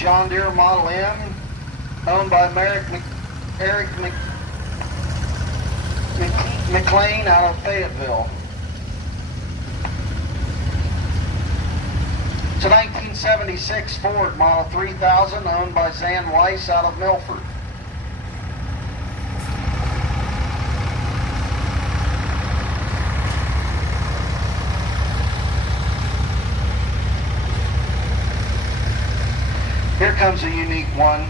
John Deere Model M, owned by Eric McLean out of Fayetteville. It's a 1976 Ford Model 3000 owned by Zan Weiss out of Milford. Here comes a unique one.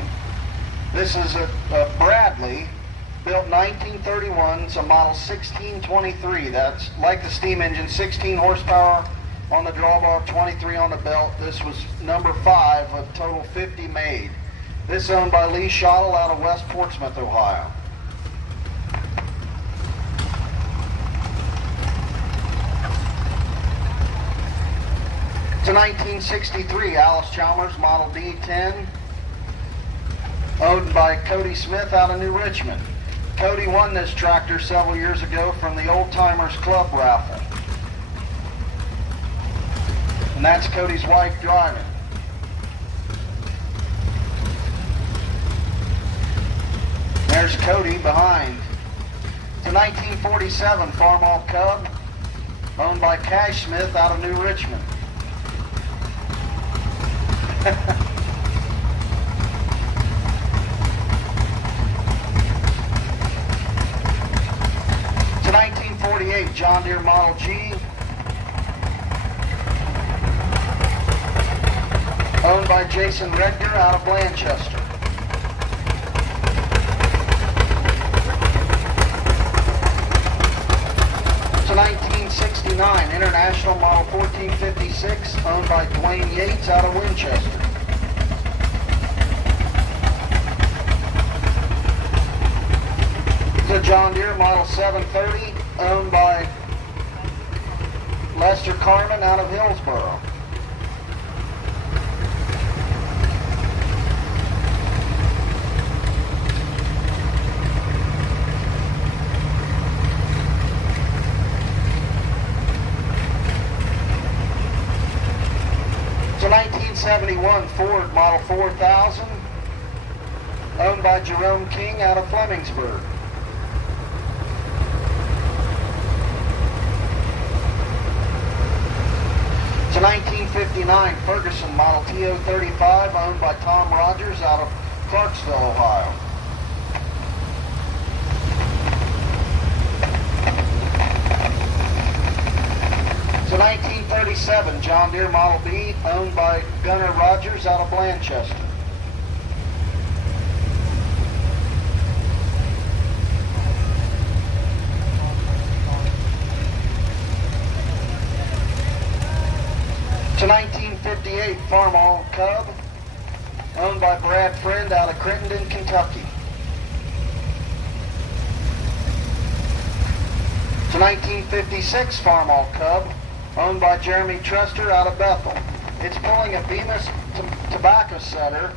This is a Bradley, built 1931. It's a model 1623. That's like the steam engine, 16 horsepower on the drawbar, 23 on the belt. This was number 5 of total 50 made. This is owned by Lee Schottel out of West Portsmouth, Ohio. It's a 1963 Alice Chalmers Model D10, owned by Cody Smith out of New Richmond. Cody won this tractor several years ago from the Old Timers Club raffle. And that's Cody's wife driving. There's Cody behind. It's a 1947 Farmall Cub, owned by Cash Smith out of New Richmond. It's a 1948 John Deere Model G, owned by Jason Redger out of Blanchester. It's a 1969 International Model 1456, owned by Dwayne Yates out of Winchester. It's a John Deere Model 730, owned by Lester Carmen out of Hillsboro. It's a 1971 Ford Model 4000, owned by Jerome King out of Flemingsburg. It's a 1959 Ferguson Model TO35, owned by Tom Rogers out of Clarksville, Ohio. It's a 1937 John Deere Model B, owned by Gunnar Rogers out of Blanchester. It's a 1958 Farmall Cub, owned by Brad Friend out of Crittenden, Kentucky. It's a 1956 Farmall Cub, owned by Jeremy Trester out of Bethel. It's pulling a Bemis tobacco setter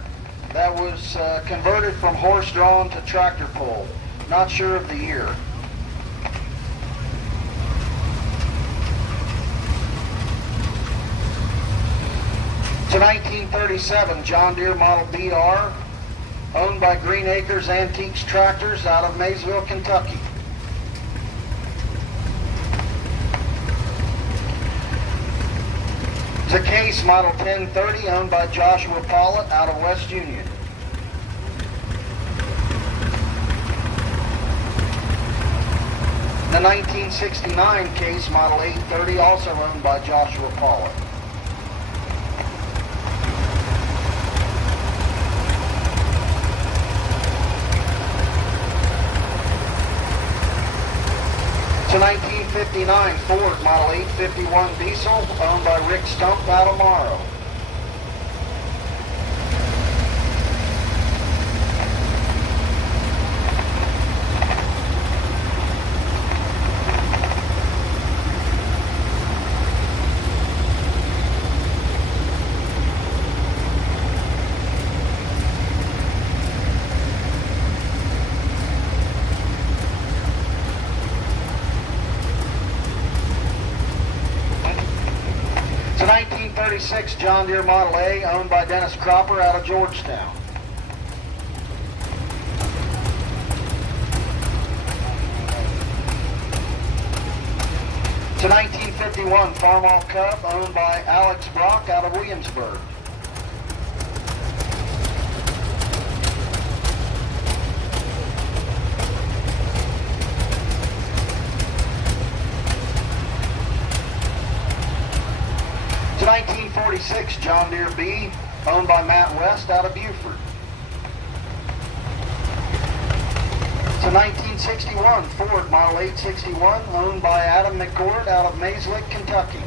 that was converted from horse-drawn to tractor pull. Not sure of the year. It's a 1937 John Deere Model BR, owned by Green Acres Antiques Tractors out of Maysville, Kentucky. It's a Case Model 1030, owned by Joshua Pollitt out of West Union. The 1969 Case Model 830, also owned by Joshua Pollitt. It's a 1959 Ford Model 851 Diesel, owned by Rick Stump out of Morrow. It's a 1936 John Deere Model A, owned by Dennis Cropper out of Georgetown. It's a 1951 Farmall Cub, owned by Alex Brock out of Williamsburg. It's a 1946 John Deere B, owned by Matt West out of Buford. It's a 1961 Ford Model 861, owned by Adam McCord out of Mayslick, Kentucky.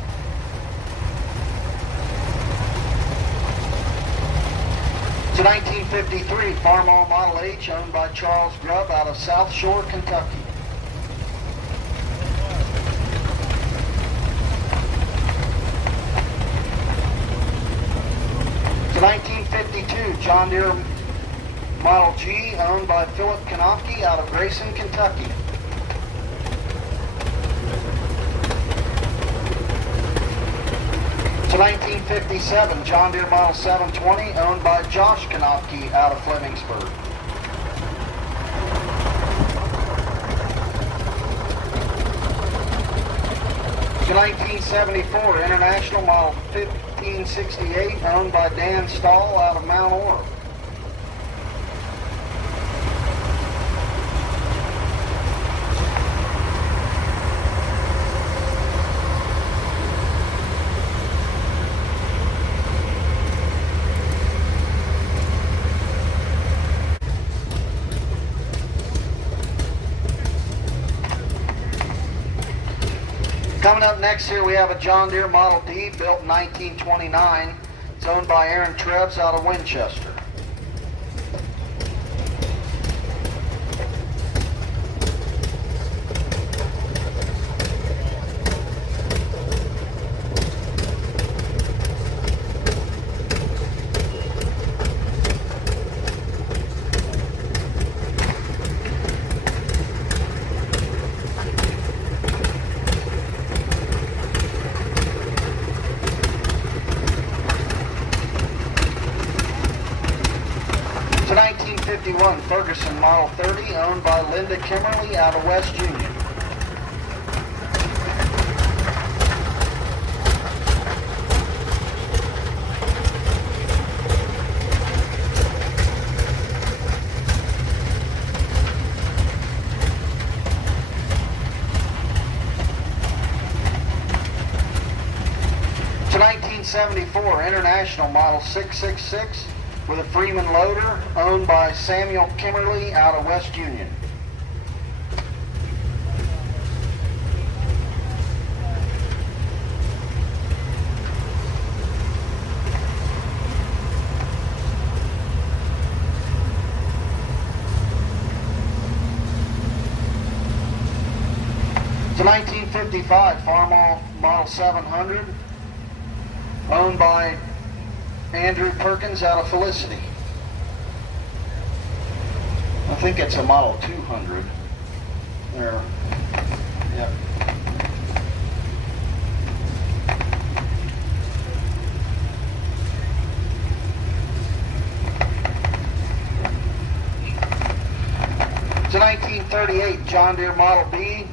It's a 1953 Farmall Model H, owned by Charles Grubb out of South Shore, Kentucky. It's a 1952 John Deere Model G, owned by Philip Konofsky out of Grayson, Kentucky. It's a 1957 John Deere Model 720, owned by Josh Konofsky out of Flemingsburg. It's a 1974 International Model 1568, owned by Dan Stahl out of Mount Orr. Coming up next here, we have a John Deere Model D, built in 1929. It's owned by Aaron Trebs out of Winchester. It's a 1951 Ferguson Model 30, owned by Linda Kimmerly out of West Union. It's a 1974 International Model 666 with a Freeman loader, owned by Samuel Kimmerly out of West Union. It's a 1955 Farmall Model 700, owned by Andrew Perkins out of Felicity. I think it's a Model 200. There. Yep. It's a 1938 John Deere Model B,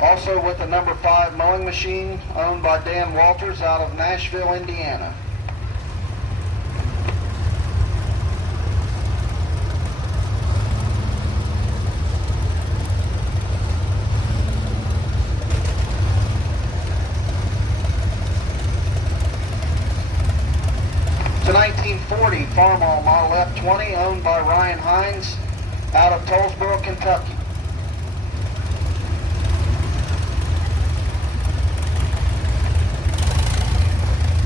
also with a number 5 mowing machine, owned by Dan Walters out of Nashville, Indiana. It's a 1940 Farmall Model F20, owned by Ryan Hines out of Tollsboro, Kentucky.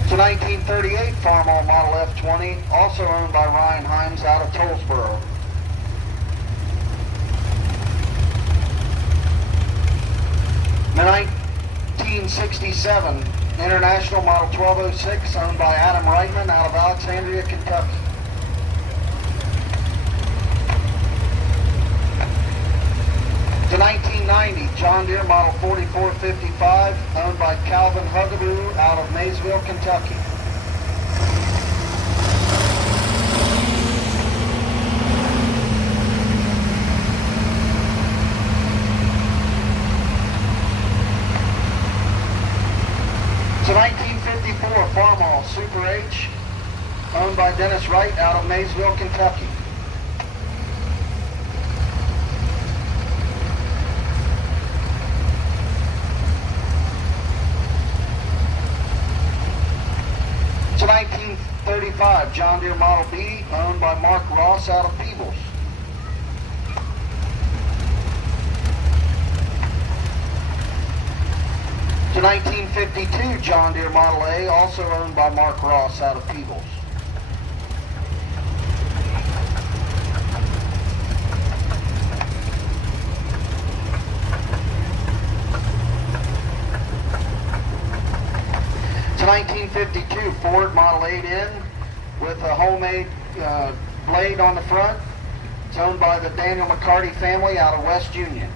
It's a 1938 Farmall Model F20, also owned by Ryan Hines out of Tollsboro. The 1967 International Model 1206, owned by Adam Reitman out of Alexandria, Kentucky. It's a 1990 John Deere Deere model 4455, owned by Calvin Hugaboo out of Maysville, Kentucky. It's a 1954 Farmall Super H, owned by Dennis Wright out of Maysville, Kentucky. It's a 1935 John Deere Model B, owned by Mark Ross out of Peebles. It's a 1952 John Deere Model A, also owned by Mark Ross out of Peebles. It's a 1952 Ford Model 8N with a homemade blade on the front. It's owned by the Daniel McCarty family out of West Union.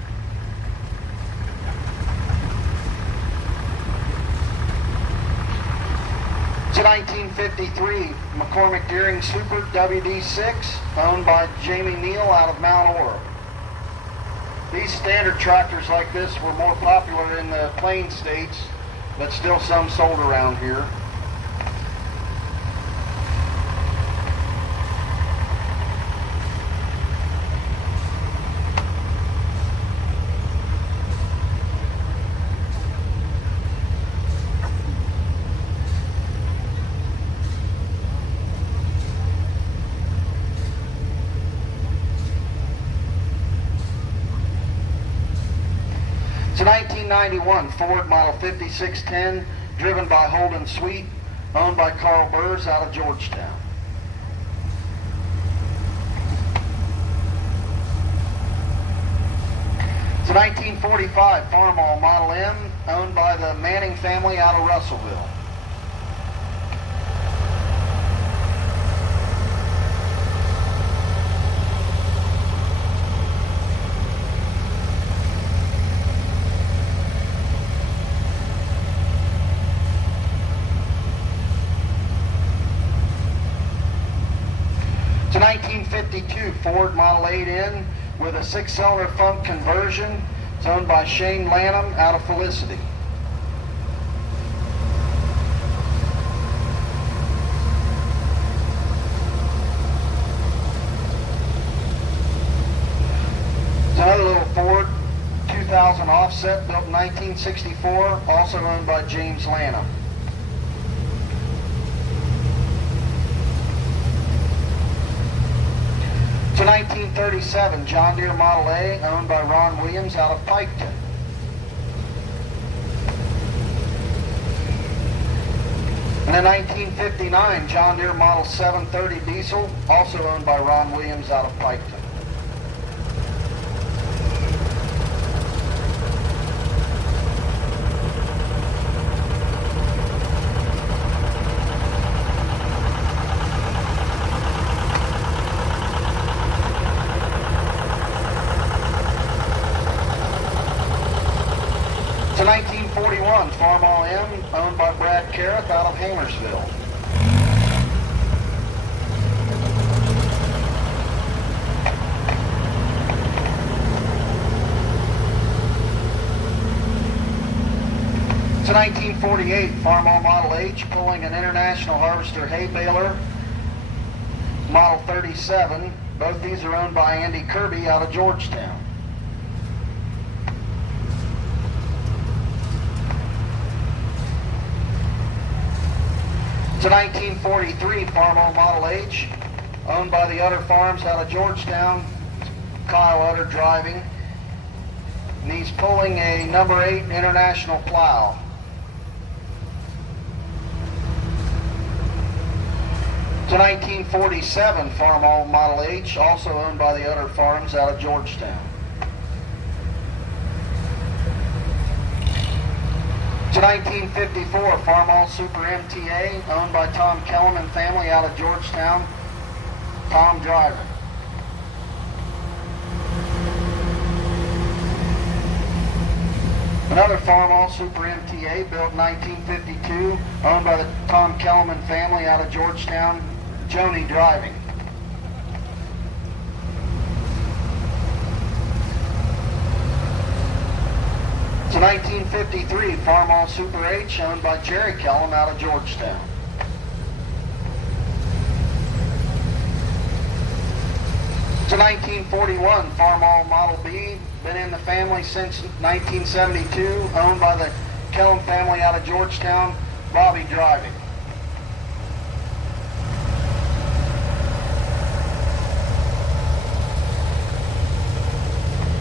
It's a 1953 McCormick Deering Super WD6, owned by Jamie Neal out of Mount Orr. These standard tractors like this were more popular in the Plain States, but still some sold around here. It's a 1991 Ford Model 5610, driven by Holden Sweet, owned by Carl Burrs out of Georgetown. It's a 1945 Farmall Model M, owned by the Manning family out of Russellville. It's a 1952 Ford Model 8N with a 6-cylinder Funk conversion. It's owned by Shane Lanham out of Felicity. It's another little Ford 2000 offset built in 1964, also owned by James Lanham. It's a 1937 John Deere Model A, owned by Ron Williams out of Piketon. And a 1959 John Deere Model 730 Diesel, also owned by Ron Williams out of Piketon. It's a 1941 Farmall M, owned by Brad Carruth out of Hammersville. It's a 1948 Farmall Model H, pulling an International Harvester hay baler, Model 37. Both these are owned by Andy Kirby out of Georgetown. It's a 1943 Farmall Model H, owned by the Utter Farms out of Georgetown. Kyle Utter driving. And he's pulling a number 8 International plow. It's a 1947 Farmall Model H, also owned by the Utter Farms out of Georgetown. It's a 1954 Farmall Super MTA, owned by Tom Kellerman family out of Georgetown. Tom driving. Farmall Super MTA, built 1952, owned by the Tom Kellerman family out of Georgetown, Joni driving. It's a 1953 Farmall Super H, owned by Jerry Kellum out of Georgetown. It's a 1941 Farmall Model B, been in the family since 1972, owned by the Kellum family out of Georgetown, Bobby driving.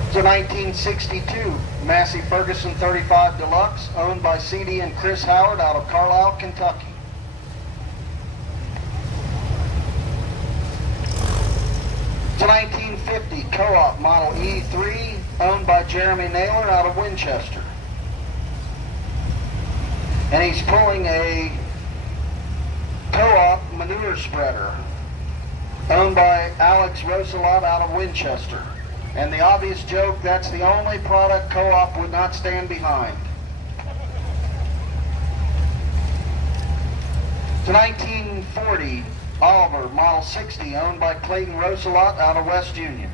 It's a 1962 Massey Ferguson 35 Deluxe, owned by C.D. and Chris Howard out of Carlisle, Kentucky. It's a 1950 Co-op Model E3, owned by Jeremy Naylor out of Winchester. And he's pulling a Co-op manure spreader, owned by Alex Rosalot out of Winchester. And the obvious joke, that's the only product Co-op would not stand behind. It's a 1940 Oliver Model 60, owned by Clayton Rosalot out of West Union.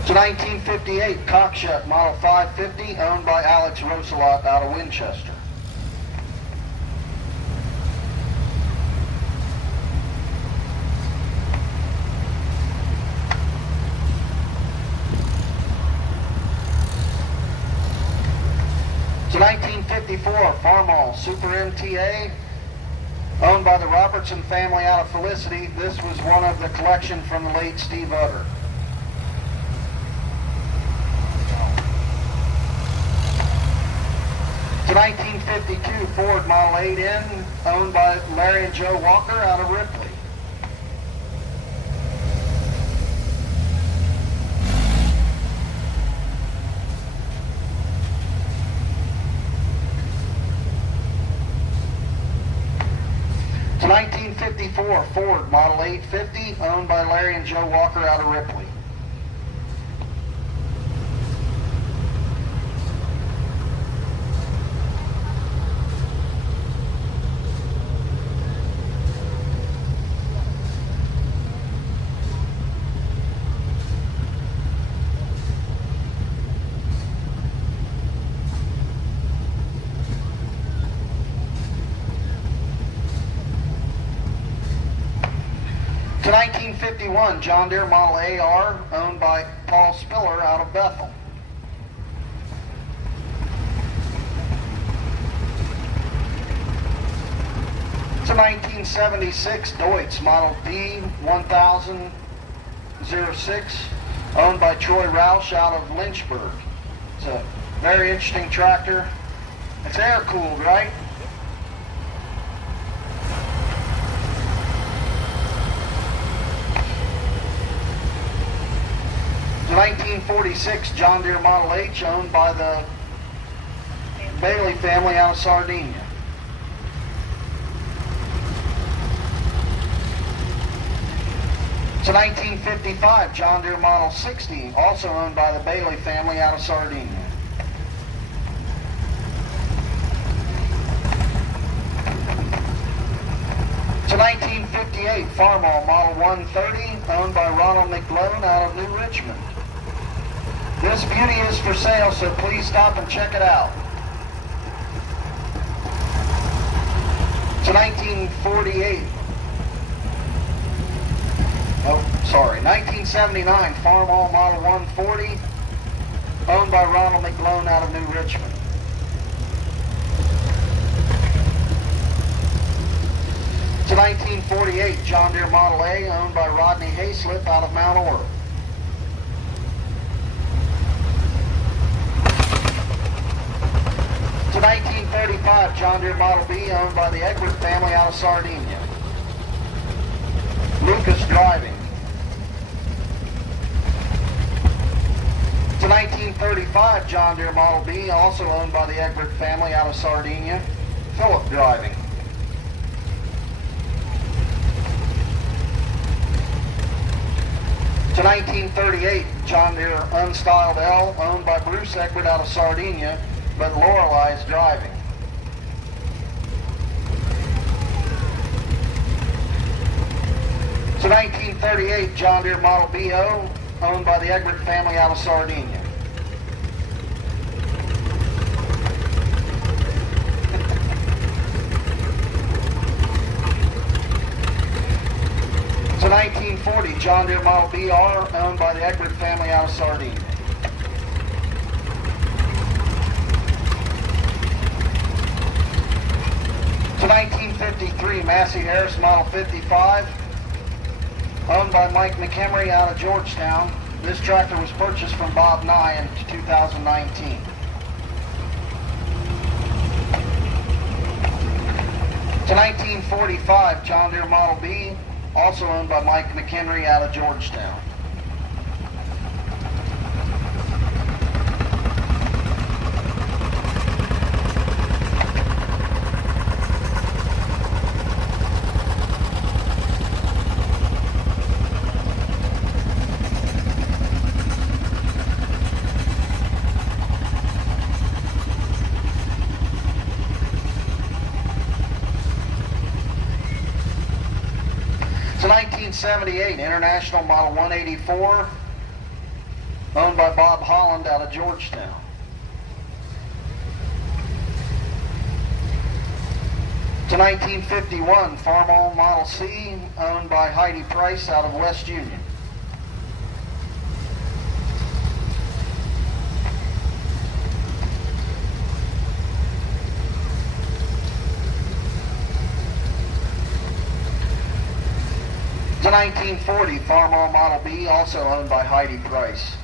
It's a 1958 Cockshut Model 550, owned by Alex Rosalot out of Winchester. It's a 1954 Farmall Super MTA, owned by the Robertson family out of Felicity. This was one of the collection from the late Steve Utter. It's a 1952 Ford Model 8N, owned by Larry and Joe Walker out of Ripley. It's a 1954 Ford Model 850, owned by Larry and Joe Walker out of Ripley. It's a 1951 John Deere Model AR, owned by Paul Spiller out of Bethel. It's a 1976 Deutz Model D1006, owned by Troy Roush out of Lynchburg. It's a very interesting tractor. It's air-cooled, right? The 1946 John Deere Model H, owned by the Bailey family out of Sardinia. It's a 1955 John Deere Model 60, also owned by the Bailey family out of Sardinia. It's a 1958 Farmall Model 130, owned by Ronald McGlone out of New Richmond. This beauty is for sale, so please stop and check it out. It's a 1979 Farmall Model 140, owned by Ronald McGlone out of New Richmond. It's a 1948 John Deere Model A, owned by Rodney Hayslip out of Mount Orr. It's a 1935 John Deere Model B, owned by the Egbert family out of Sardinia. Lucas driving. It's a 1935 John Deere Model B, also owned by the Egbert family out of Sardinia. Philip driving. To 1938 John Deere Unstyled L, owned by Bruce Egbert out of Sardinia, but Lorelei's driving. To 1938 John Deere Model BO, owned by the Egbert family out of Sardinia. To 1940 John Deere Model BR, owned by the Egbert family out of Sardinia. To 1953 Massey Harris Model 55, owned by Mike McHenry out of Georgetown. This tractor was purchased from Bob Nye in 2019. To 1945 John Deere Model B, also owned by Mike McHenry out of Georgetown. To 1978 International Model 184, owned by Bob Holland out of Georgetown. To 1951 Farmall Model C, owned by Heidi Price out of West Union. To 1940 Farmall Model B, also owned by Heidi Price.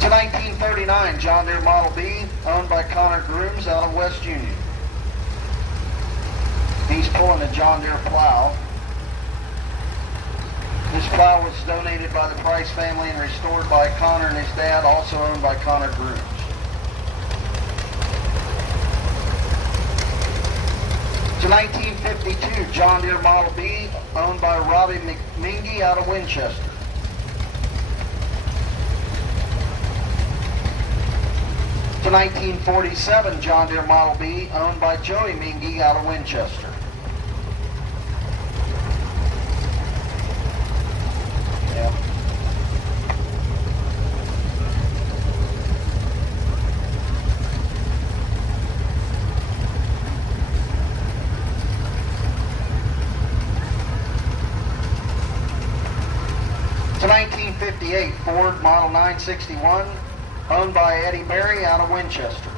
To 1939 John Deere Model B, owned by Connor Grooms out of West Union. He's pulling a John Deere plow. This plow was donated by the Price family and restored by Connor and his dad, also owned by Connor Grooms. To 1952 John Deere Model B, owned by Robbie Mingy out of Winchester. To 1947 John Deere Model B, owned by Joey Mingy out of Winchester. Yeah. To 1958 Ford Model 961, owned by Eddie Berry out of Winchester.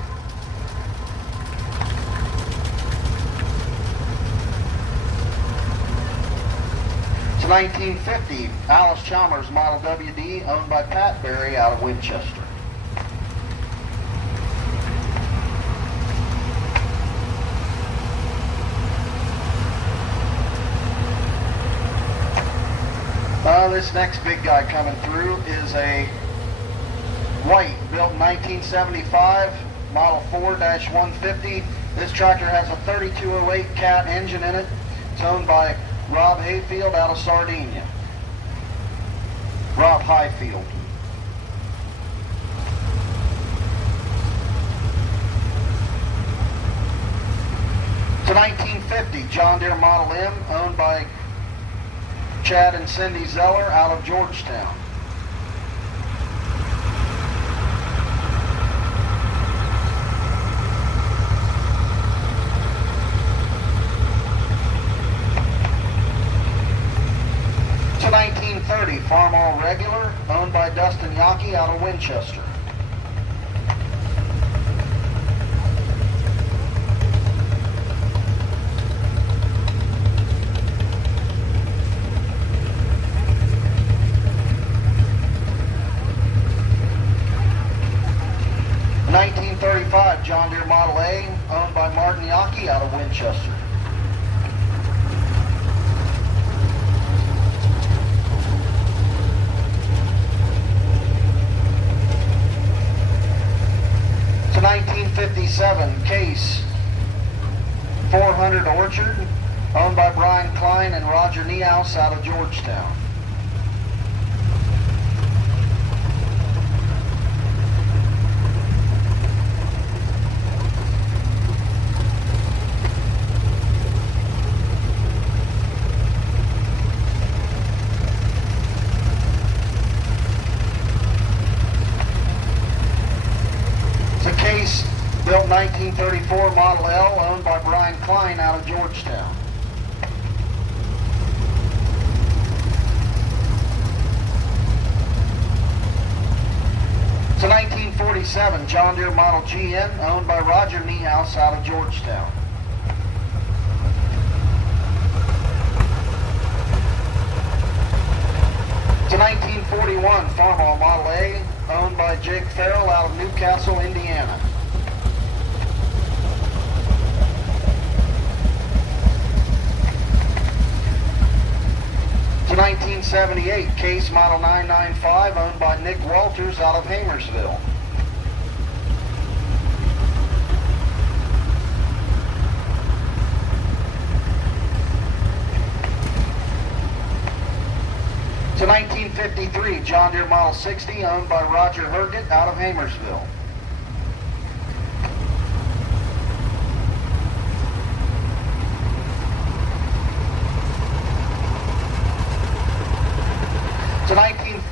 To 1950 Alice Chalmers Model WD, owned by Pat Berry out of Winchester. This next big guy coming through is a white, built in 1975, Model 4-150. This tractor has a 3208 Cat engine in it. It's owned by Rob Hayfield out of Sardinia. Rob Highfield. To 1950 John Deere Model M, owned by Chad and Cindy Zeller out of Georgetown. To 1930 Farmall Regular, owned by Dustin Yockey out of Winchester. To 1935 John Deere Model A, owned by Martin Yockey out of Winchester. To 1957 Case 400 Orchard, owned by Brian Klein and Roger Niehaus out of Georgetown. It's a case built 1934 Model L, owned by Brian Klein out of Georgetown. It's a 1947 John Deere Model GN, owned by Roger Niehaus out of Georgetown. It's a 1941 Farmall Model A, owned by Jake Farrell out of Newcastle, Indiana. It's a 1978 Case Model 995, owned by Nick Walters out of Hamersville. It's a 1953 John Deere Model 60, owned by Roger Herget out of Hamersville. It's a 19...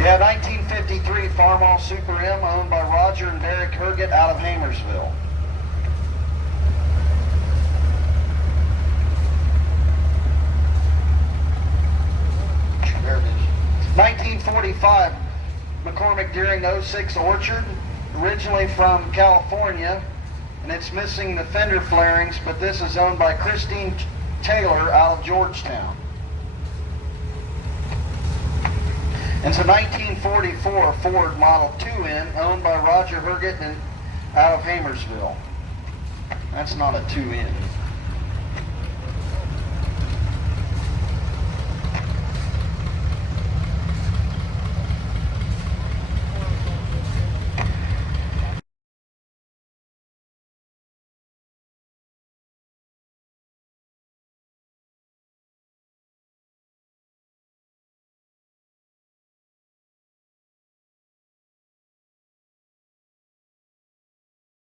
Yeah, 1953 Farmall Super M, owned by Roger and Derek Herget out of Hamersville. There it is. 1945 McCormick Deering 06 Orchard, originally from California, and it's missing the fender flarings, but this is owned by Christine Taylor out of Georgetown. It's a 1944 Ford Model 2N, owned by Roger Herget and out of Hamersville. That's not a 2N.